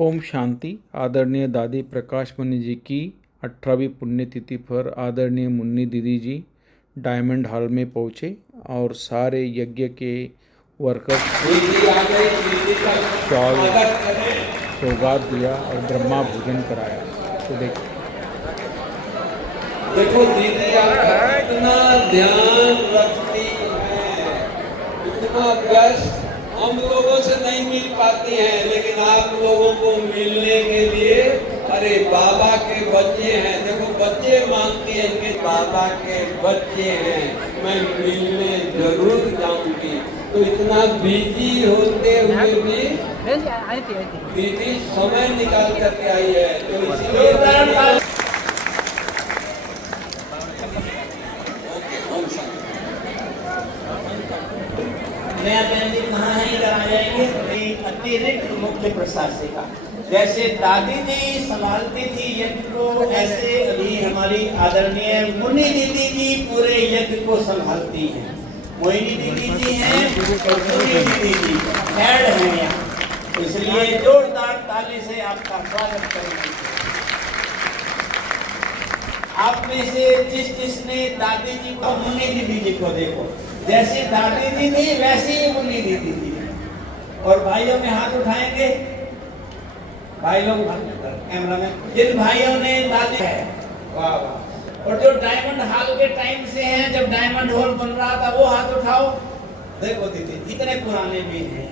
ओम शांति। आदरणीय दादी प्रकाश मणि जी की 18वीं पुण्यतिथि पर आदरणीय मुन्नी दीदी जी डायमंड हॉल में पहुँचे और सारे यज्ञ के वर्कर्स को शॉल सौगात दिया और ब्रह्मा भोजन कराया। तो देखो दीदी आप इतना ध्यान रखती हैं, इतना व्यस्त, हम लोगों से नहीं मिल पाती हैं, लेकिन आप लोगों को मिलने के लिए अरे बाबा के बच्चे हैं, देखो बच्चे मांगते हैं कि बाबा के बच्चे हैं, मैं मिलने जरूर जाऊंगी। तो इतना बिजी होते हुए भी दीदी समय निकाल करके आई है, तो इसलिए नया मंदिर कहाँ है, इधर आ जाएंगे। अतिरिक्त मुख्य प्रशासिका जैसे दादी जी संभालती थी यज्ञ को, ऐसे अभी हमारी आदरणीय मुन्नी दीदी जी पूरे यज्ञ को संभालती हैं। मोहिनी दीदी जी हैं और मुन्नी दीदी जी हेड हैं यहाँ, इसलिए जोरदार ताली से आपका स्वागत करेंगे। आप में से जिसने दादी जी को, मुन्नी दीदी जी को देखो, जैसी दादी दी थी वैसी ही मुन्नी दीदी थी। और भाइयों में हाथ उठाएंगे, भाई लोग कैमरा में, जिन भाइयों ने दादी है, वाह वाह। और जो डायमंड हॉल के टाइम से हैं, जब डायमंड हॉल बन रहा था, वो हाथ उठाओ। देखो दीदी इतने पुराने भी हैं।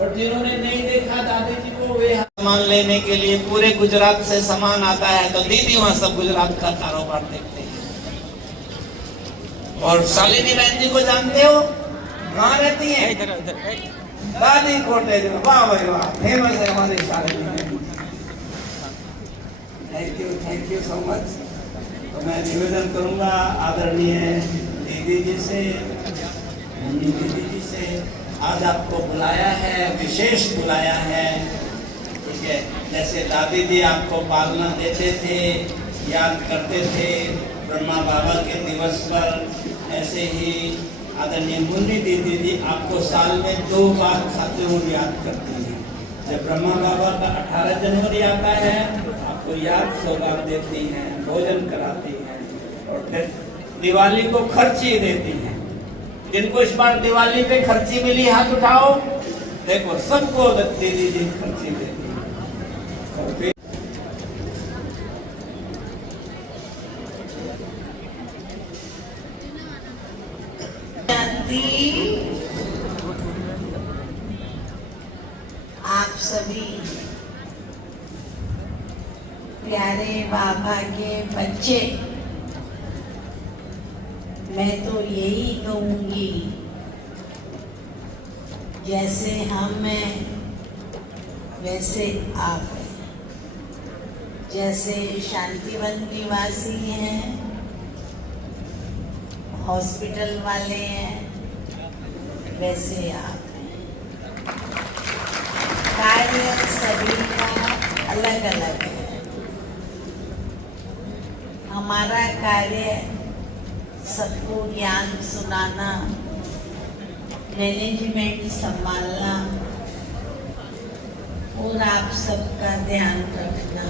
और जिन्होंने नहीं देखा दादी जी को, वे सामान लेने के लिए पूरे गुजरात से सामान आता है, तो दीदी वहां सब गुजरात का कारोबार देखते हैं। और शालिनी बहन जी को जानते हो, कहाँ रहती हैं? दादी कॉटेज में। वाह भाई वाह, फेमस है हमारी शालिनी बहन। Thank you so much. तो मैं निवेदन करूंगा आदरणीय दीदी जी से, दीदी जी से, आज आपको बुलाया है, विशेष बुलाया है, ठीक है। जैसे दादी जी आपको पालना देते थे, याद करते थे ब्रह्मा बाबा के दिवस पर, ऐसे ही आदरणीय मुन्नी दीदी जी आपको साल में 2 बार खाते हुए याद करती हैं। जब ब्रह्मा बाबा का 18 जनवरी आता है, आपको याद सौगात देती हैं, भोजन कराती हैं, और फिर दिवाली को खर्ची देती हैं। जिनको इस बार दिवाली पे खर्ची मिली हाथ उठाओ। देखो सबको दीदी जी खर्ची देती हैं। और फिर आप सभी प्यारे बाबा के बच्चे, मैं तो यही कहूँगी, जैसे हम हैं वैसे आप हैं। जैसे शांतिवन निवासी हैं, हॉस्पिटल वाले हैं, वैसे आप हैं। कार्य सभी का अलग अलग है। हमारा कार्य सबको ज्ञान सुनाना, मैनेजमेंट संभालना और आप सबका ध्यान रखना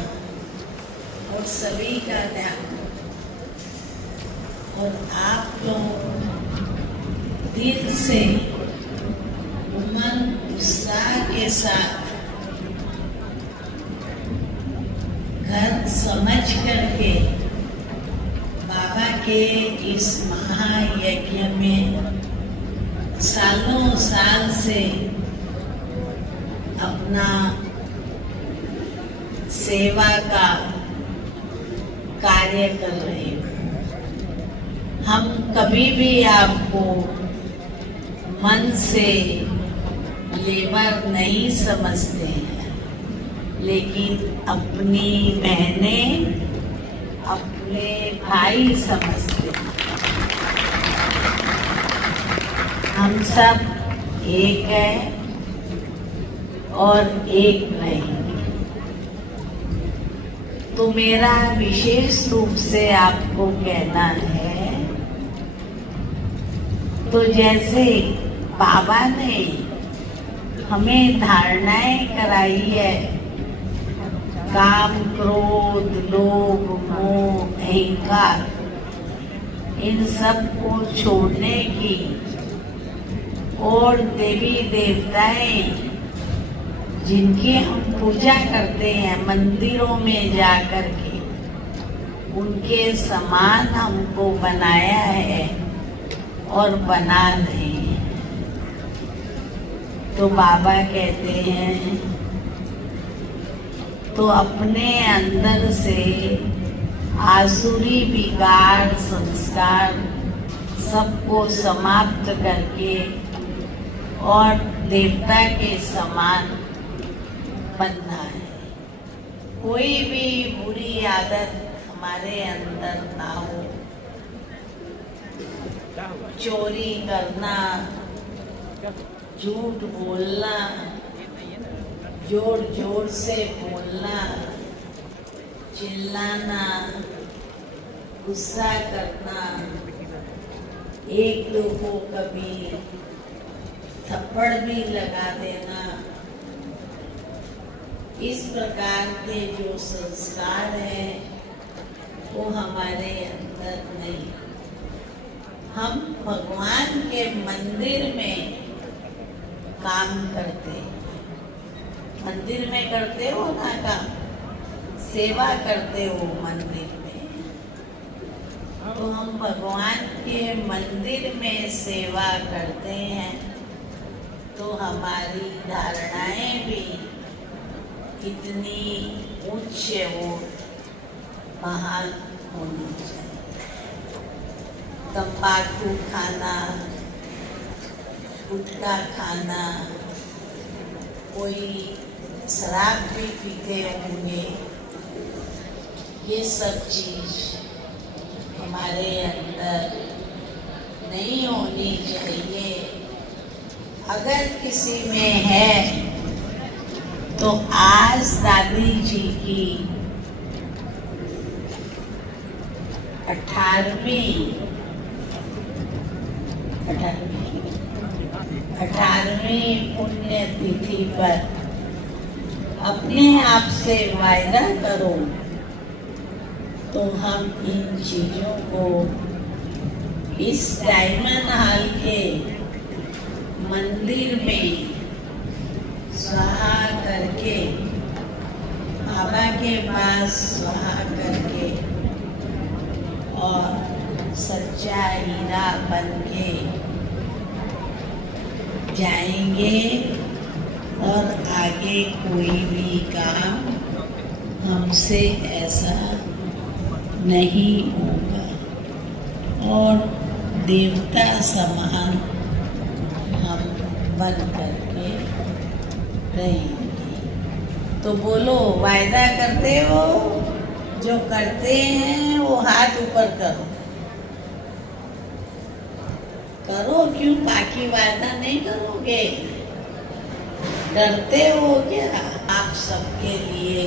और सभी का ध्यान रखना। और आप लोग दिल से उमंग उत्साह के साथ घर समझ करके बाबा के इस महायज्ञ में सालों साल से अपना सेवा का कार्य कर रहे हो। हम कभी भी आपको मन से लेबर नहीं समझते हैं, लेकिन अपनी बहनें, अपने भाई समझते हैं। हम सब एक हैं और एक रहेंगे। तो मेरा विशेष रूप से आपको कहना है, तो जैसे बाबा ने हमें धारणाएं कराई है, काम, क्रोध, लोभ, मोह, अहंकार, इन सब को छोड़ने की, और देवी देवताएं जिनकी हम पूजा करते हैं मंदिरों में जाकर के, उनके समान हमको बनाया है और बना रहे हैं। तो बाबा कहते हैं, तो अपने अंदर से आसुरी विकार संस्कार सबको समाप्त करके और देवता के समान बनना है। कोई भी बुरी आदत हमारे अंदर ना हो। चोरी करना, झूठ बोलना, जोर जोर से बोलना, चिल्लाना, गुस्सा करना, एक दो को कभी थप्पड़ भी लगा देना, इस प्रकार के जो संस्कार है वो हमारे अंदर नहीं। हम भगवान के मंदिर में काम करते, मंदिर में करते हो ना काम, सेवा करते हो मंदिर में, तो हम भगवान के मंदिर में सेवा करते हैं, तो हमारी धारणाएं भी इतनी उच्च और महान होनी चाहिए। तंबाकू खाना, गुटखा खाना, कोई शराब भी पीते होंगे, ये सब चीज हमारे अंदर नहीं होनी चाहिए। अगर किसी में है तो आज दादी जी की 18वीं पुण्यतिथि पर अपने आप से वायदा करो, तो हम इन चीजों को इस डायमंड हॉल के मंदिर में स्वाहा करके, बाबा के पास स्वाहा करके और सच्चा हीरा बन के जाएंगे, और आगे कोई भी काम हमसे ऐसा नहीं होगा, और देवता समान हम बन करके रहेंगे। तो बोलो, वायदा करते हो? जो करते हैं वो हाथ ऊपर करो। करो, क्यों बाकी वायदा नहीं करोगे? डरते हो क्या? आप सबके लिए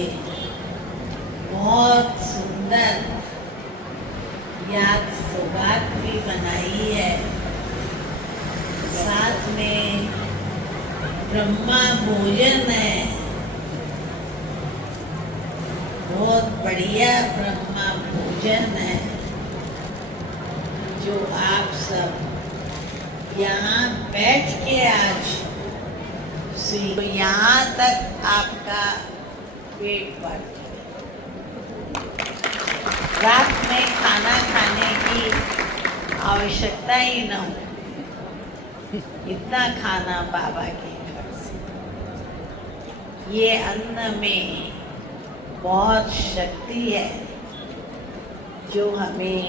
बहुत सुंदर याद सौगात भी बनाई है, साथ में ब्रह्मा भोजन है, बहुत बढ़िया ब्रह्मा भोजन है, जो आप सब यहाँ बैठ के आज तो यहाँ तक आपका पेट भर गया। रात में खाना खाने की आवश्यकता ही न हो, इतना खाना बाबा के घर से। ये अन्न में बहुत शक्ति है, जो हमें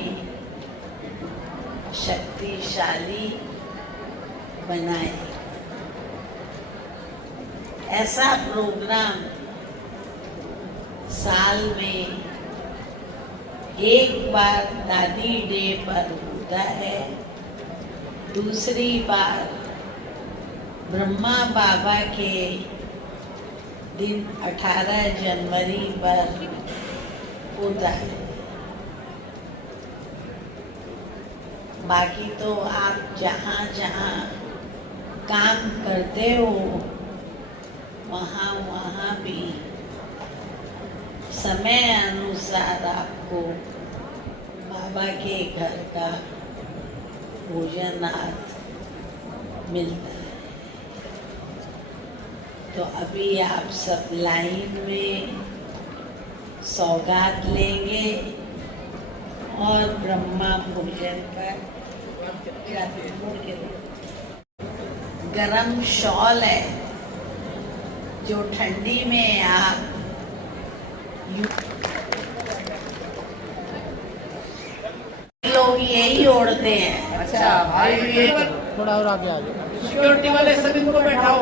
शक्तिशाली बनाए। ऐसा प्रोग्राम साल में एक बार दादी डे पर होता है, दूसरी बार ब्रह्मा बाबा के दिन 18 जनवरी पर होता है। बाकी तो आप जहाँ जहाँ काम करते हो वहाँ वहाँ भी समय अनुसार आपको बाबा के घर का भोजन आज मिलता है। तो अभी आप सब लाइन में सौगात लेंगे और ब्रह्मा भोजन का गरम शॉल है जो ठंडी में आप लोग यही ओढ़ते हैं। अच्छा भाई भी थोड़ा और आगे आ जाओ। सिक्योरिटी वाले सब इनको बैठाओ।